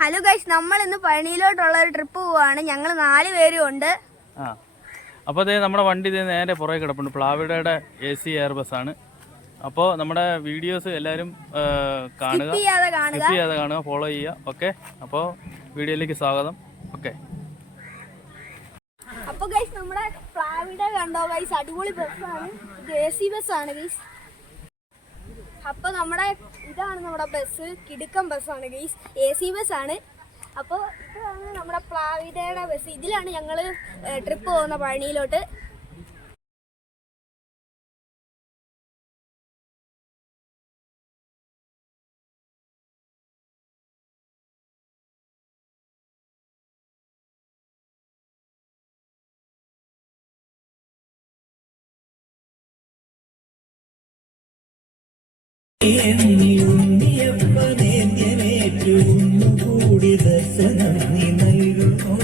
Hello guys, നമ്മൾ ഇന്ന് പഴനിയിലോട്ടുള്ള ഒരു ട്രിപ്പ് പോവാണ്. ഞങ്ങൾ 4 പേരും ഉണ്ട്. അപ്പോൾ അതേ നമ്മുടെ വണ്ടി നേരെ പുറകെ കിടപ്പുണ്ട്. പ്ലാവിഡയുടെ AC എയർ ബസ്സാണ്. അപ്പോൾ നമ്മുടെ വീഡിയോസ് എല്ലാവരും കാണുക, സ്കിപ്പ് ചെയ്യാതെ കാണുക, ഫോളോ ചെയ്യുക. ഓക്കെ, അപ്പോൾ വീഡിയോയിലേക്ക് സ്വാഗതം. ഓക്കെ. അപ്പോൾ ഗൈസ്, നമ്മുടെ പ്ലാവിഡ കണ്ടോ ഗൈസ്? അടിപൊളി ബസ്സാണ്. ഇത് AC ബസ്സാണ് ഗൈസ്. അപ്പോൾ ഇതാണ് നമ്മുടെ ബസ്. കിടുക്കൻ ബസ്സാണ് ഗൈസ്. AC ബസ്സാണ്. അപ്പോൾ ഇതാണ് നമ്മുടെ പ്ലാവിഡയുടെ ബസ്. ഇതിലാണ് ഞങ്ങൾ ട്രിപ്പ് പോകുന്ന പഴനിയിലോട്ട്. കൂടി ദർശനം നീ നൽകുമോ?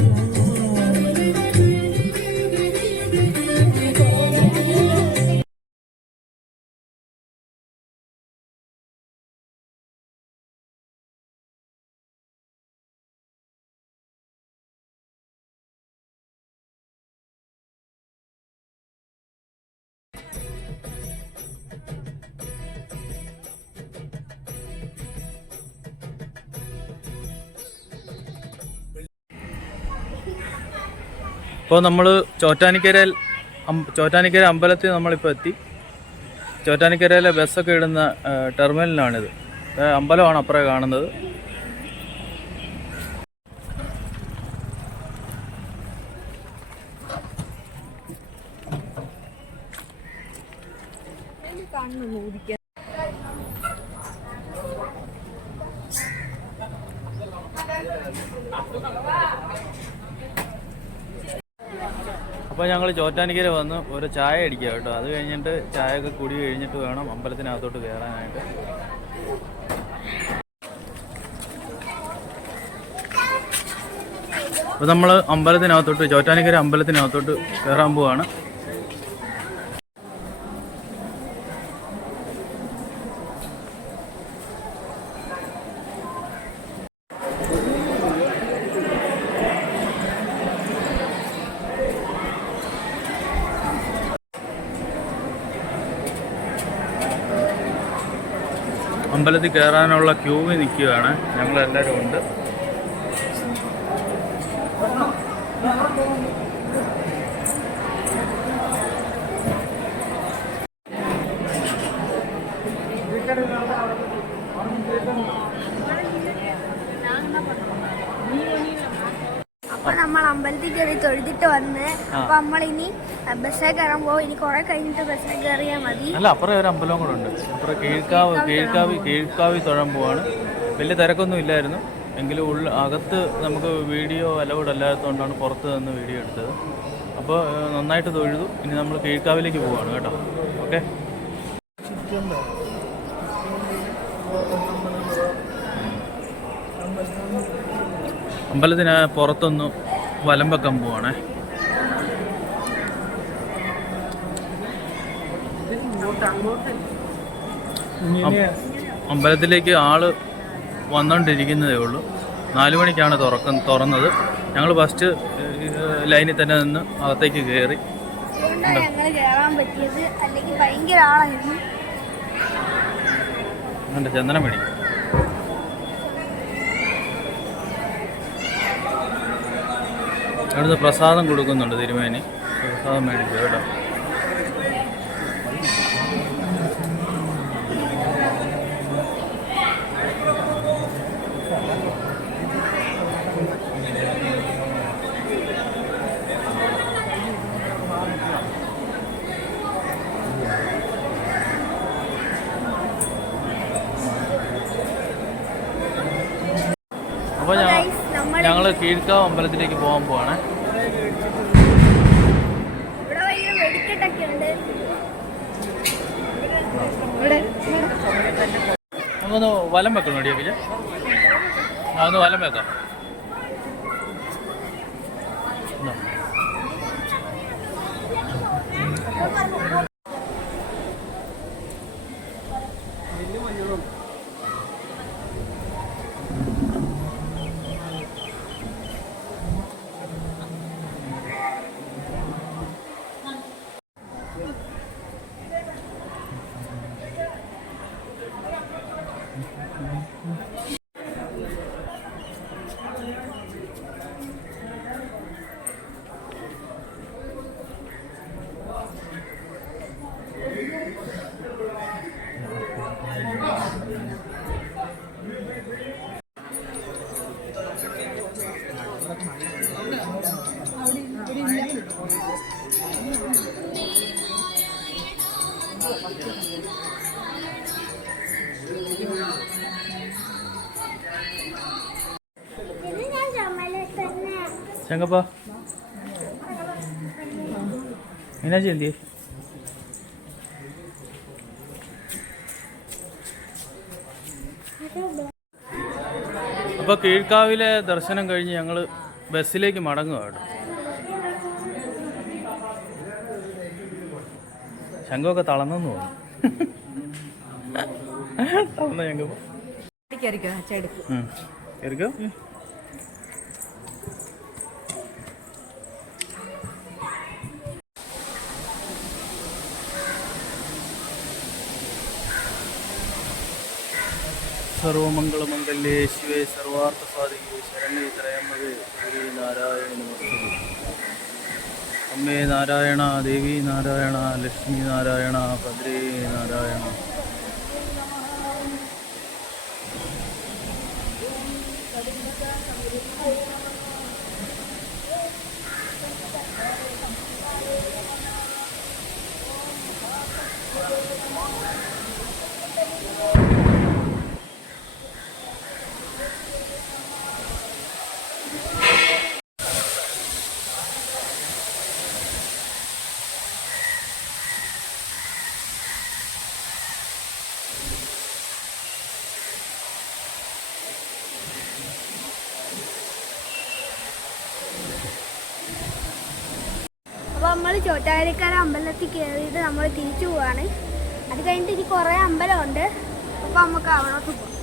ഇപ്പോൾ നമ്മൾ ചോറ്റാനിക്കര അമ്പലത്തിൽ നമ്മളിപ്പോൾ എത്തി. ചോറ്റാനിക്കരയിലെ ബസ്സൊക്കെ ഇടുന്ന ടെർമിനലാണിത്. അമ്പലമാണ് അപ്പുറം കാണുന്നത്. അപ്പോൾ ഞങ്ങൾ ചോറ്റാനിക്കര വന്ന് ഒരു ചായ അടിക്കുക കേട്ടോ. അത് കഴിഞ്ഞിട്ട് ചായയൊക്കെ കുടി കഴിഞ്ഞിട്ട് വേണം അമ്പലത്തിനകത്തോട്ട് കയറാനായിട്ട്. അപ്പോൾ നമ്മൾ ചോറ്റാനിക്കര അമ്പലത്തിനകത്തോട്ട് കയറാൻ പോവാണ്. അമ്പലത്തിൽ കയറാനുള്ള ക്യൂവിൽ നിൽക്കുകയാണ്. ഞങ്ങളെല്ലാവരും ഉണ്ട്. അപ്പോൾ നമ്മൾ അമ്പലത്തിൽ കയറി തൊഴുതിട്ട് വന്ന്. അപ്പോൾ നമ്മളിനി ബസ്സിൽ കയറാൻ പോകും. ഇനി കുറെ കഴിഞ്ഞിട്ട് ബസ്സിൽ കയറിയാൽ മതി. അല്ല, അപ്പുറം ഒരു അമ്പലം കൂടെ ഉണ്ട്. അപ്പുറം കീഴ്ക്കാവി തൊഴാൻ പോവാണ്. വലിയ തിരക്കൊന്നും ഇല്ലായിരുന്നു. എങ്കിലും അകത്ത് നമുക്ക് വീഡിയോ അലൗഡ് അല്ലാത്തതുകൊണ്ടാണ് പുറത്ത് നിന്ന് വീഡിയോ എടുത്തത്. അപ്പോൾ നന്നായിട്ട് തൊഴുതു. ഇനി നമ്മൾ കീഴ്ക്കാവിലേക്ക് പോവാണ് കേട്ടോ. ഓക്കെ. അമ്പലത്തിന് പുറത്തൊന്ന് വലം വെക്കാൻ പോവാണേ. അമ്പലത്തിലേക്ക് ആള് വന്നുകൊണ്ടിരിക്കുന്നതേ ഉള്ളൂ. 4 മണിക്കാണ് തുറന്നത്. ഞങ്ങൾ ഫസ്റ്റ് ലൈനിൽ തന്നെ നിന്ന് അകത്തേക്ക് കയറി. ചന്ദനം മേടിക്കും. അവിടുന്ന് പ്രസാദം കൊടുക്കുന്നുണ്ട് തിരുമേനി. പ്രസാദം മേടിക്കുക കേട്ടോ. അപ്പോൾ ഞങ്ങൾ കീഴ്ക്കാവ് അമ്പലത്തിലേക്ക് പോകാൻ പോവാണ്. നമുക്കൊന്ന് വലം വെക്കണം. അടിയൊക്കെ അതൊന്ന് വലം വെക്കാം. ചങ്കപ്പ മീനാക്ഷി എന്തിയെ? അപ്പോൾ കീഴ്ക്കാവിലെ ദർശനം കഴിഞ്ഞ് ഞങ്ങൾ ബസ്സിലേക്ക് മടങ്ങുകയാണ്. ശംഖമൊക്കെ തളർന്നു തോന്നുന്നു. തളർന്ന ശംഖം കയറിക്കോ. സർവമംഗളമംഗല്യേ ശിവേ സർവാർത്ഥസാധികേ ശരണ്യേ ത്രയംബകേ ഗൗരീ നാരായണി നമസ്തുതേ. അമ്മേ നാരായണ, ദേവി നാരായണ, ലക്ഷ്മി നാരായണ, ഭദ്രേ നാരായണ. അപ്പോൾ നമ്മൾ ചോറ്റാനിക്കര അമ്പലത്തിൽ കയറിയിട്ട് നമ്മൾ തിരിച്ചു പോവാണ്. അത് കഴിഞ്ഞിട്ട് ഇനി കുറേ അമ്പലമുണ്ട്. അപ്പോൾ നമുക്ക് അവിടോട്ട് പോകാം.